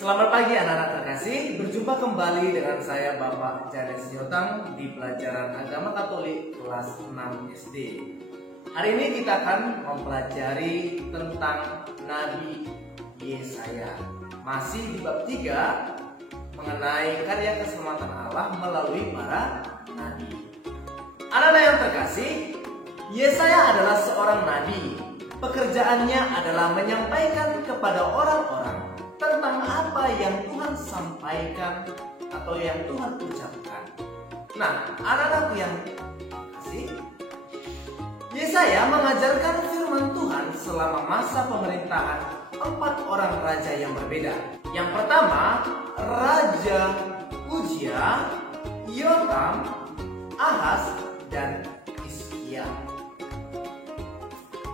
Selamat pagi anak-anak terkasih, berjumpa kembali dengan saya Bapak Janes Yotang di pelajaran agama Katolik kelas 6 SD. Hari ini kita akan mempelajari tentang Nabi Yesaya. Masih di bab 3 mengenai karya keselamatan Allah melalui para nabi. Anak-anak yang terkasih, Yesaya adalah seorang nabi. Pekerjaannya adalah menyampaikan kepada orang-orang tentang apa yang Tuhan sampaikan atau yang Tuhan ucapkan. Nah, anak-anak yang kasih, Yesaya mengajarkan firman Tuhan selama masa pemerintahan 4 orang raja yang berbeda. Yang pertama, Raja Uzia, Yotam, Ahaz, dan Hizkia.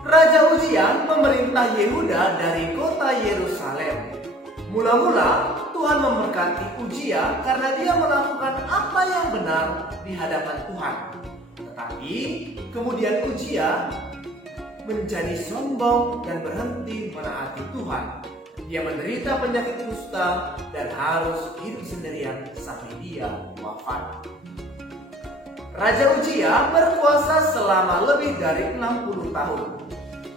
Raja Uzia memerintah Yehuda dari kota Yerusalem. Mula-mula Tuhan memberkati Uzia karena dia melakukan apa yang benar di hadapan Tuhan. Tetapi kemudian Uzia menjadi sombong dan berhenti menaati Tuhan. Dia menderita penyakit kusta dan harus hidup sendirian sampai dia wafat. Raja Uzia berkuasa selama lebih dari 60 tahun.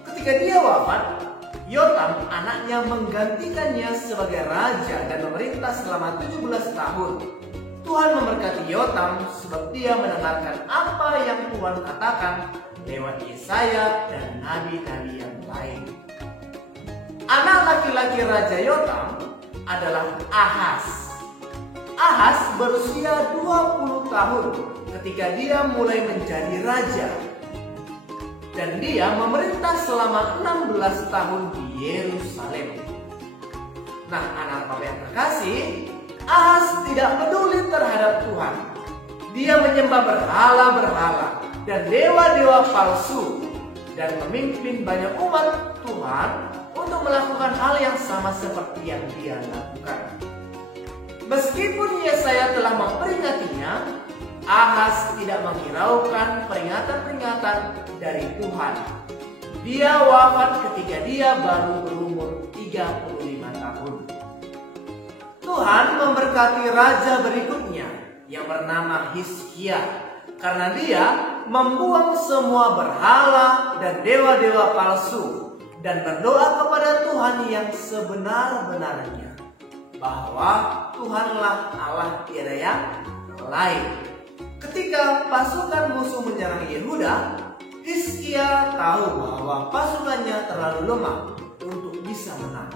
Ketika dia wafat, Yotam anaknya menggantikannya sebagai raja dan memerintah selama 17 tahun. Tuhan memberkati Yotam sebab dia mendengarkan apa yang Tuhan katakan lewat Yesaya dan nabi-nabi yang lain. Anak laki-laki Raja Yotam adalah Ahaz. Ahaz berusia 20 tahun ketika dia mulai menjadi raja. Dan dia memerintah selama 16 tahun di Yerusalem. Nah, anak-anak yang terkasih, Ahaz tidak peduli terhadap Tuhan. Dia menyembah berhala-berhala dan dewa-dewa palsu dan memimpin banyak umat Tuhan untuk melakukan hal yang sama seperti yang dia lakukan. Meskipun Yesaya telah memperingatinya, Ahaz tidak menghiraukan peringatan-peringatan dari Tuhan. Dia wafat ketika dia baru berumur 35 tahun. Tuhan memberkati raja berikutnya yang bernama Hizkia karena dia membuang semua berhala dan dewa-dewa palsu dan berdoa kepada Tuhan yang sebenar-benarnya bahwa Tuhanlah Allah, tiada yang lain. Ketika pasukan musuh menyerang Yehuda, Hizkia tahu bahwa pasukannya terlalu lemah untuk bisa menang.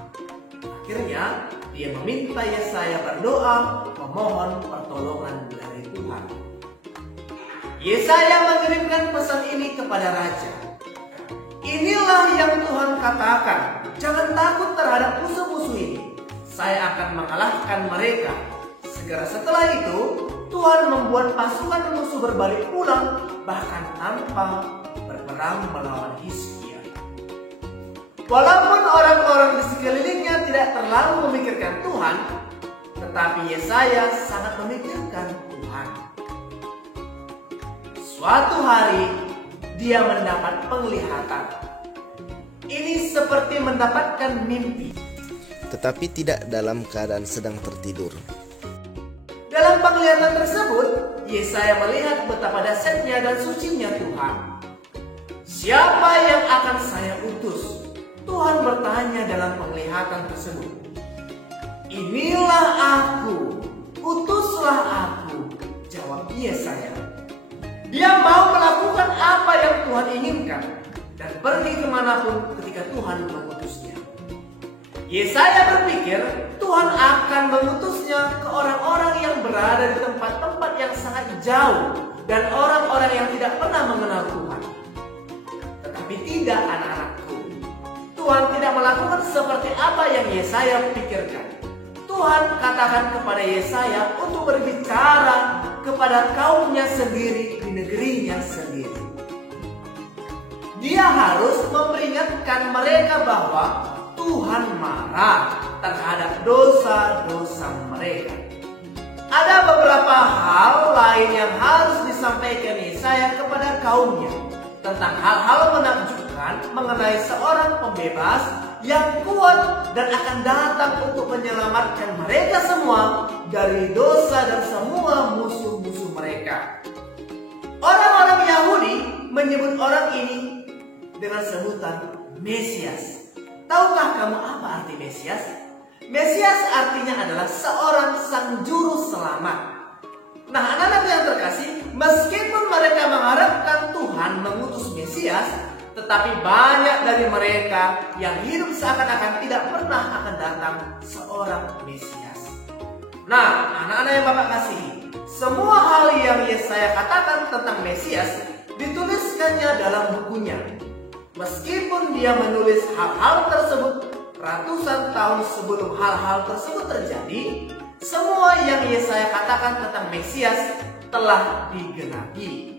Akhirnya, dia meminta Yesaya berdoa memohon pertolongan dari Tuhan. Yesaya mengirimkan pesan ini kepada raja. Inilah yang Tuhan katakan, jangan takut terhadap musuh-musuh ini. Saya akan mengalahkan mereka. Segera setelah itu, Tuhan membuat pasukan musuh berbalik pulang bahkan tanpa berperang melawan Hizkia. Walaupun orang-orang di sekelilingnya tidak terlalu memikirkan Tuhan, tetapi Yesaya sangat memikirkan Tuhan. Suatu hari dia mendapat penglihatan. Ini seperti mendapatkan mimpi, tetapi tidak dalam keadaan sedang tertidur. Dalam penglihatan tersebut, Yesaya melihat betapa dahsyatnya dan sucinya Tuhan. Siapa yang akan saya utus? Tuhan bertanya dalam penglihatan tersebut. Inilah aku, utuslah aku, jawab Yesaya. Dia mau melakukan apa yang Tuhan inginkan dan pergi kemanapun ketika Tuhan mengutusnya. Yesaya berpikir Tuhan akan mengutusnya ke orang-orang yang berada di tempat-tempat yang sangat jauh dan orang-orang yang tidak pernah mengenal Tuhan. Tetapi tidak, anak-anakku. Tuhan tidak melakukan seperti apa yang Yesaya pikirkan. Tuhan katakan kepada Yesaya untuk berbicara kepada kaumnya sendiri di negerinya sendiri. Dia harus memperingatkan mereka bahwa Tuhan marah terhadap dosa-dosa mereka. Ada beberapa hal lain yang harus disampaikan Yesaya kepada kaumnya tentang hal-hal menakjubkan mengenai seorang pembebas yang kuat dan akan datang untuk menyelamatkan mereka semua dari dosa dan semua musuh-musuh mereka. Orang-orang Yahudi menyebut orang ini dengan sebutan Mesias. Tahukah kamu apa arti Mesias? Mesias artinya adalah seorang sang juru selamat. Nah, anak-anak yang terkasih, meskipun mereka mengharapkan Tuhan mengutus Mesias, tetapi banyak dari mereka yang hidup seakan-akan tidak pernah akan datang seorang Mesias. Nah, anak-anak yang Bapak kasihi, semua hal yang Yesaya katakan tentang Mesias dituliskannya dalam bukunya. Meskipun dia menulis hal-hal tersebut ratusan tahun sebelum hal-hal tersebut terjadi, semua yang Yesaya katakan tentang Mesias telah digenapi.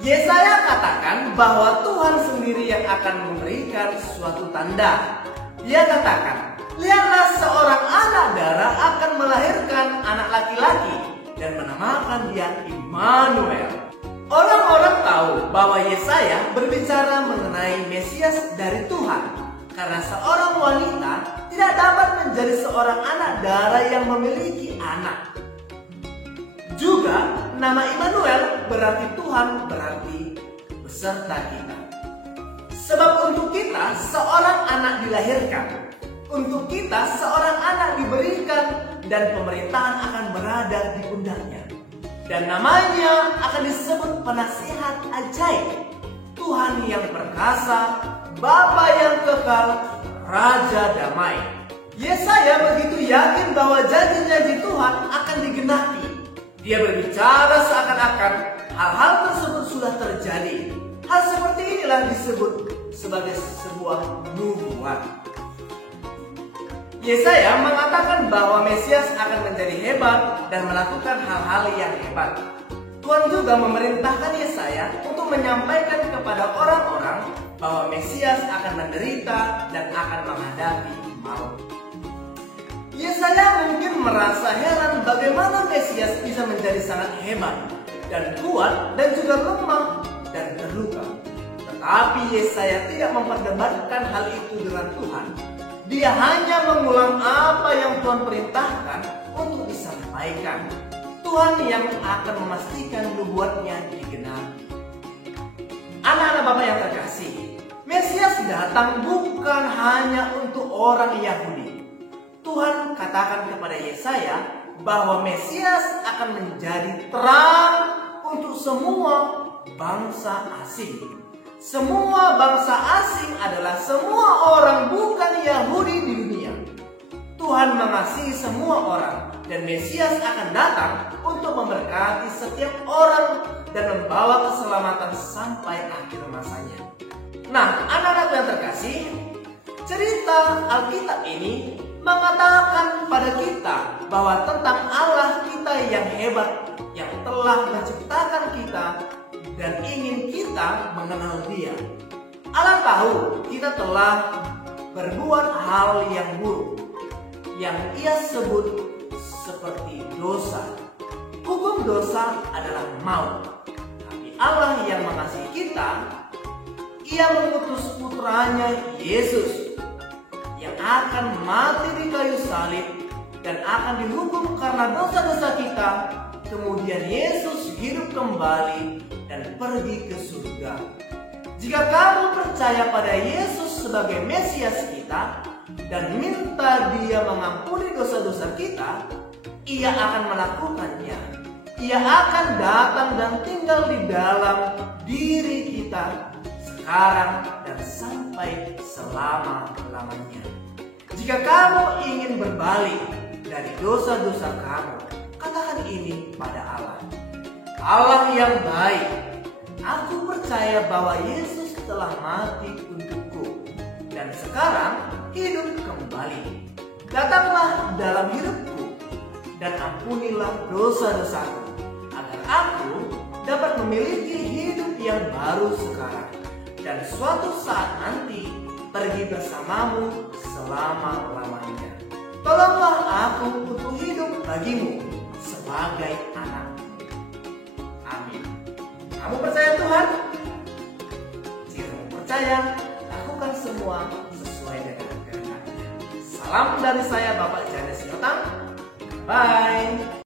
Yesaya katakan bahwa Tuhan sendiri yang akan memberikan suatu tanda. Dia katakan, lihatlah seorang anak darah akan melahirkan anak laki-laki dan menamakan dia Immanuel. Orang-orang tahu bahwa Yesaya berbicara mengenai Mesias dari Tuhan. Karena seorang wanita tidak dapat menjadi seorang anak darah yang memiliki anak. Juga nama Immanuel berarti Tuhan berarti beserta kita. Sebab untuk kita seorang anak dilahirkan. Untuk kita seorang anak diberikan dan pemerintahan akan berada di pundaknya. Dan namanya akan disebut Penasihat Ajaib, Tuhan yang perkasa, Bapa yang kekal, Raja Damai. Yesaya begitu yakin bahwa janji-janji Tuhan akan digenapi. Dia berbicara seakan-akan hal-hal tersebut sudah terjadi. Hal seperti inilah disebut sebagai sebuah nubuat. Yesaya mengatakan bahwa Mesias akan menjadi hebat dan melakukan hal-hal yang hebat. Tuhan juga memerintahkan Yesaya untuk menyampaikan kepada orang-orang bahwa Mesias akan menderita dan akan menghadapi maut. Yesaya mungkin merasa heran bagaimana Mesias bisa menjadi sangat hebat dan kuat dan juga lemah dan terluka. Tetapi Yesaya tidak memperdebatkan hal itu dengan Tuhan. Dia hanya mengulang apa yang Tuhan perintahkan untuk disampaikan. Tuhan yang akan memastikan nubuatnya digenapi. Anak-anak Bapak yang terkasih, Mesias datang bukan hanya untuk orang Yahudi. Tuhan katakan kepada Yesaya bahwa Mesias akan menjadi terang untuk semua bangsa asing. Semua bangsa asing adalah semua orang bukan Yahudi di dunia. Tuhan mengasihi semua orang dan Mesias akan datang untuk memberkati setiap orang dan membawa keselamatan sampai akhir masanya. Nah, anak-anak yang terkasih, cerita Alkitab ini mengatakan pada kita bahwa tentang Allah kita yang hebat, yang telah menciptakan kita dan ingin kita mengenal Dia. Allah tahu kita telah berbuat hal yang buruk, yang Ia sebut seperti dosa. Hukum dosa adalah maut. Tapi Allah yang mengasihi kita, Ia mengutus putranya Yesus yang akan mati di kayu salib dan akan dihukum karena dosa-dosa kita. Kemudian Yesus hidup kembali dan pergi ke surga. Jika kamu percaya pada Yesus sebagai Mesias kita dan minta Dia mengampuni dosa-dosa kita, Ia akan melakukannya. Ia akan datang dan tinggal di dalam diri kita sekarang dan sampai selama-lamanya. Jika kamu ingin berbalik dari dosa-dosa kamu, katakan ini pada Allah. Allah yang baik, aku percaya bahwa Yesus telah mati untukku dan sekarang hidup kembali. Datanglah dalam hidupku dan ampunilah dosa-dosaku, agar aku dapat memiliki hidup yang baru sekarang dan suatu saat nanti pergi bersamamu selama-lamanya. Tolonglah aku untuk hidup bagimu sebagai anak. Amin. Kamu percaya Tuhan? Jika kamu percaya, lakukan semua sesuai dengan kehendak. Salam dari saya Bapak Janes Yotang. Bye.